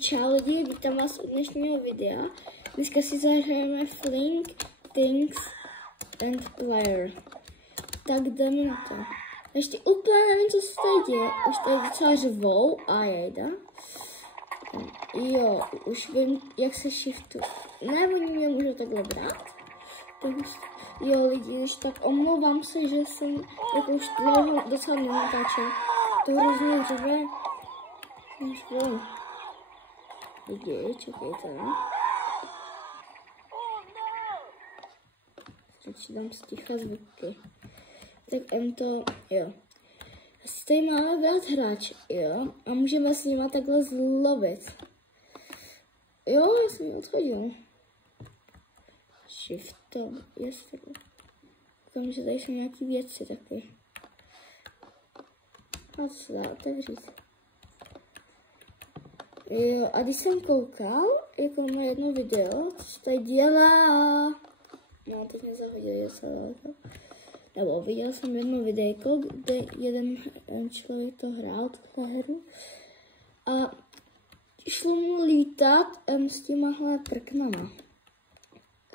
Čau lidi, vítám vás u dnešního videa. Dneska si zahrajeme Fling, Things and Player. Tak jdeme na to. Ještě úplně nevím, co se tady děje. Už tady docela řvou a jejda. Jo, už vím, jak se shiftu. Ne, oni mě můžou takhle brát. Jo lidi, už tak omlouvám se, že jsem jako už dlouho docela nenatáčel. To hrozně řve. Lidi, čekejte. Radši dám sticha zvuky. Tak to, jo. Asi tady máme brát hráč, jo. A můžeme s nima takhle zlovit. Jo, já jsem ji odchodil. Shift to, jestli. Koukám, že tady jsou nějaký věci taky. A co se dá otevřít? Jo, a když jsem koukal, jako na jedno video, co se tady dělá. No, teď mě zahodili docela. Nebo viděl jsem jedno videjko, kde jeden člověk to hrál, tuhle hru. A šlo mu lítat s těmahle prknama.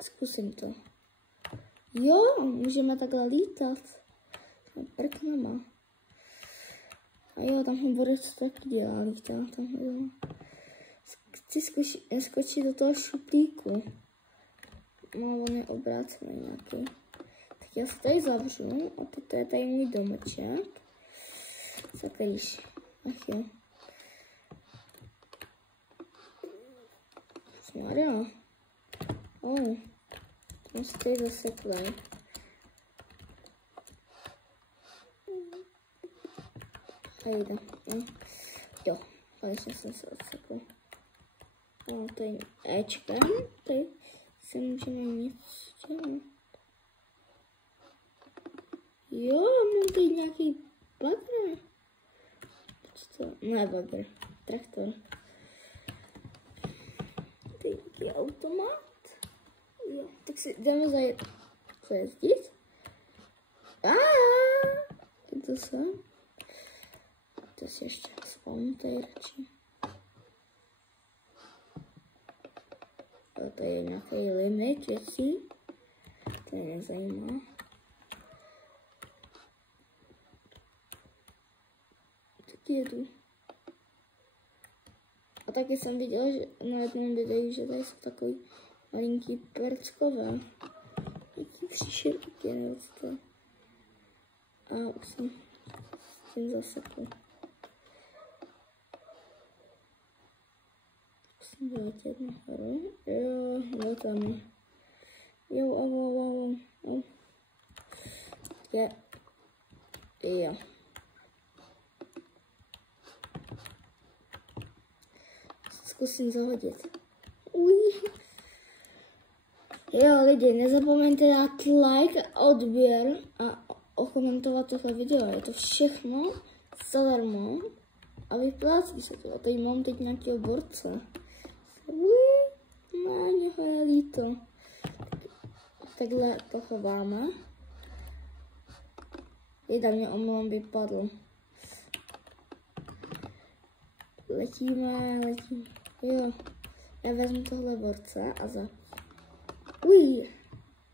Zkusím to. Jo, můžeme takhle lítat. S prknama. A jo, tam borec taky dělá, lítá tam. Chci skočit do toho šuplíku. No, on je obrácený nějaký. Tak já se tady zavřu a toto je tady můj domeček. Zaklíš. Ach jo. Maria. Tam se tady zaseklej. A jde. Jo, konečně jsem se odsekl. No, tady Ečkem, tady se můžeme nic dělat. Jo, mám tady nějaký bagr. Co to? Ne bagr, traktor. Tady nějaký automat. Jo, tak si jdeme zajezdit. To jsem. To si ještě spomnu tady radši. To je nějaký limit věcí. To je nezajímá. Tak jedu. A taky jsem viděla, že na jednom videu, že tady jsou takový malinký perckové. Jaký příšerky, nebo co to je. A už jsem zasekl. Vyletět nahoru. Jo, no tam je. Jo, Jo. Zkusím zahodit. Jo, lidi, nezapomeňte dát like a odběr a okomentovat tohle video. Je to všechno zadarmo a vyplácí se to. A tady mám teď nějakého borce. No, něho je líto. Takhle to chováme. Jejda, mě omlouvám, vypadl. Letíme. Jo. Já vezmu tohle borce a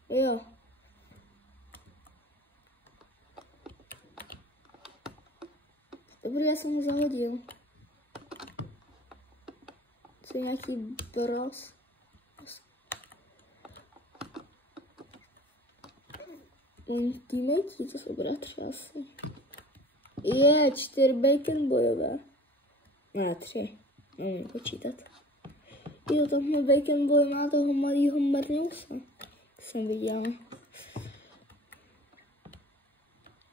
Jo. Dobrý, já jsem ho zahodil. Co je nějaký bros. Oni teammatey, to jsou bratři asi. Je, 4 bacon bojové. Ne, 3. Nevím počítat. Jo, tamhle bacon boy má toho malýho mrňousa. Jsem viděla.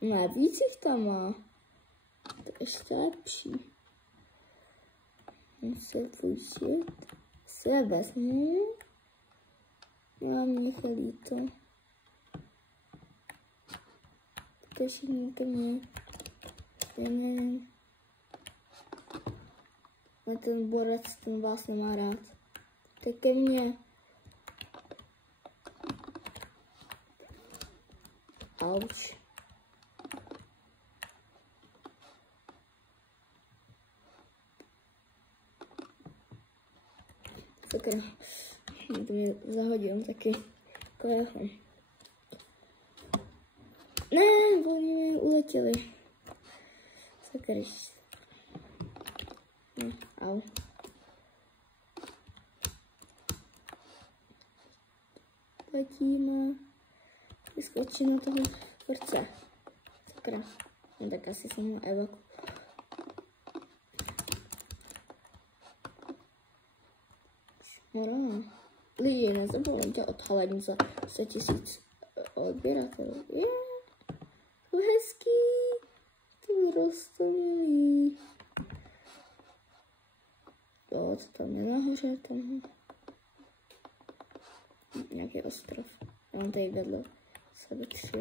Ne, víc jich tam má. To je ještě lepší. Musím půjčit. Se vezmu. Já mě líto. To je všichni ke mně. Ne. A ten borec, ten vás nemá rád. Tak ke mně. Auč. sakra. To mě zahodil taky. Kolého. Ne, oni mi uletěli. Sakra. Ne, au. Letíme. Vyskočím na toho borce. Sakra. No tak asi jsem ho evakuoval. Šmará. Lidi, nezapomeňte odhalit za 100 000 odběratelů. To hezký. Ty rostomilý. Jo, co tam je nahoře? Tam nějaký ostrov. Já mám tady vedle sebe 3.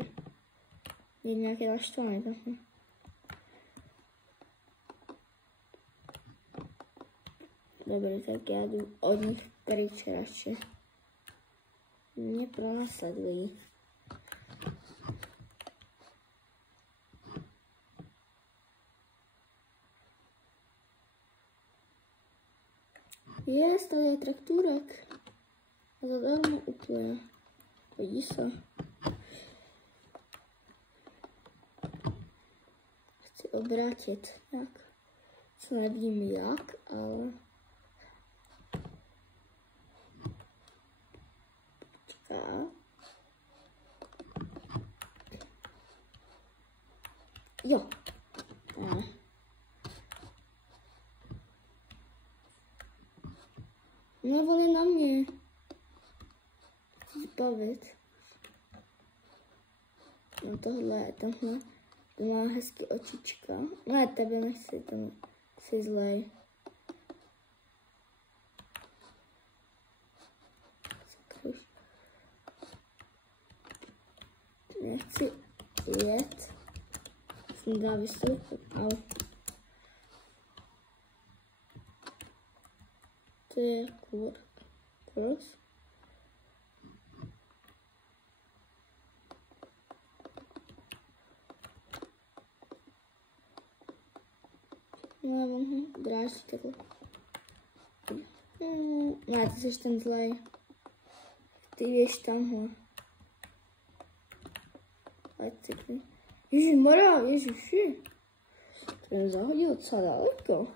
Je nějaký naštvaný tam. Dobrý, tak já jdu od nich pryč radši. Mě pronásledují. Tady je traktůrek. A zadarmo úplně. Podí se. Chci obrátit nějak. Co nevím jak, ale... Počká. Jo. Ne. No, on je na mě. Chci zbavit. No tohle, tamhle. To má hezký očička. Ne, tebe nechci, tam jsi zlej. Nechci jet. Jsem dá vystoupit. Au. To je kurz. No, dráží takhle. Ne, ty jsi ten zlej. Ty jdeš tamhle. Ať cykli. Ježišmarja, ježiši. To mě zahodil docela daleko.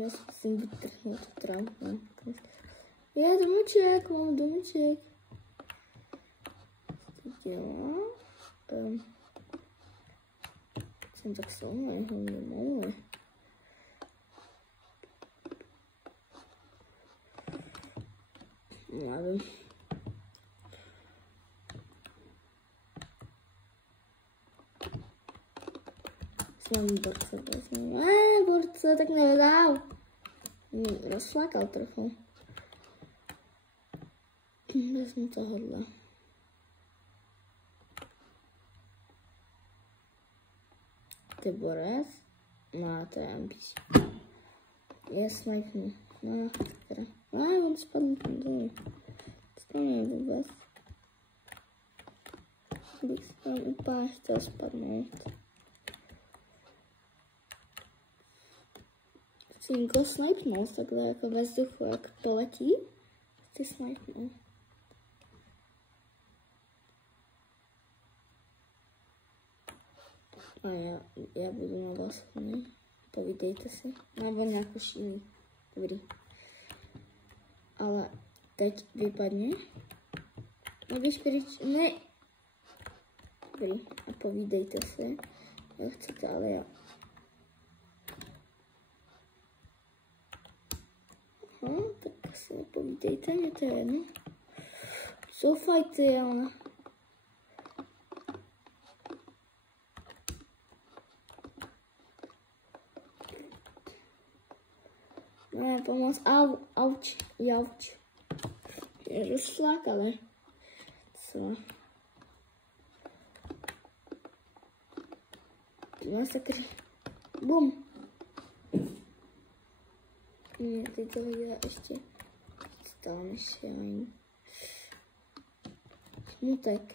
Já si musím vytrhnout tu trávu. Je domeček, mám domeček. Co to dělá? Jsem tak silný, ho nemohu. Nevím. Jsem borce, borce, tak nevydal. Rozflákal trochu. Vezmu tohohle. Ty borec? No, to je NPC. Je snipnu. No, teda. On spadl tam dolů. To není vůbec. Bych tam úplně chtěl spadnout. Chci někoho snipnout, takhle jako ve vzduchu, jak poletí. Chci snipnout. A já budu na vás hodně. Povídejte si. Mám nějakou šílí. Dobrý. Ale teď vypadně. Neběž pryč. Ne. Dobrý. A povídejte si. Jak chcete, ale já. Aha, tak si nepovídejte, mě to je jedno. Jsou fajty, ale... Ne, pomoc. Auč. Jauč. Je rozflákali. Co? Masakr. Bum. Ne, teď to viděla ještě. Stalo nešení. Smutek.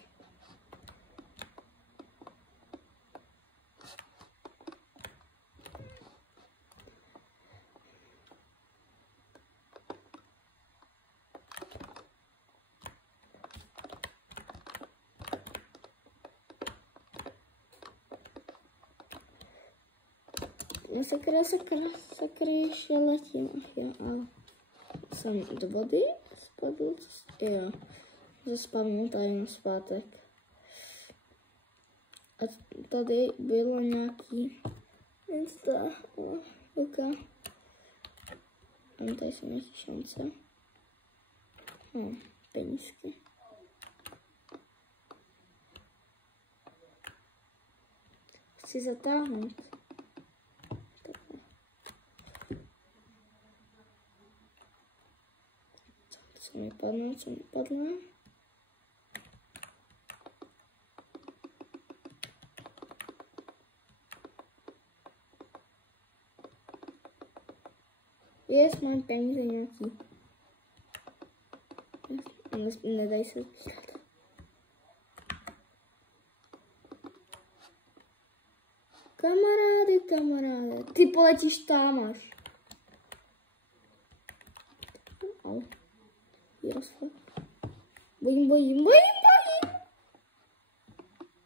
sakry, letím. Ach jo, a jsem do vody spadl. Jo, zaspadnu tady na zpátek. A tady bylo nějaký Insta, Luka. A tady jsou nějaké šance. Penízky. Chci zatáhnout. Takhle. Co mi padlo? Jest, mám peníze nějaký. Nedaj se sbírat. Kamaráde, ty poletíš tam až. Au. Bojím.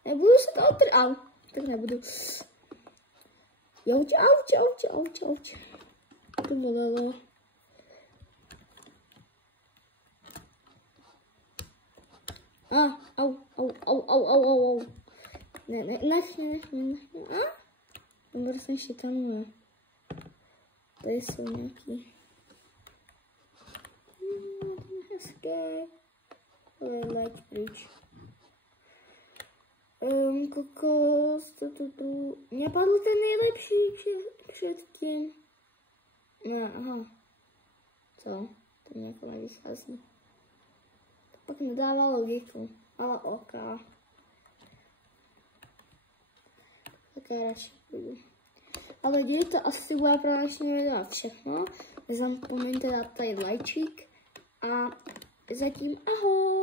Nebudu se to Au. Tak nebudu. Auč. To bolelo. Au. Nech mě. Dobře, jsem šikanuje. Tady jsou nějaký. Hezké. Ale like pryč. Kokos. Mně padl ten nejlepší předtím. Aha. Co? To mě jako nevychází. To pak nedává logiku. Ale ok. Také radši budu. Ale lidi, to asi bude pro dnešní video všechno. Nezapomeňte dát tady lajčík a zatím ahoj.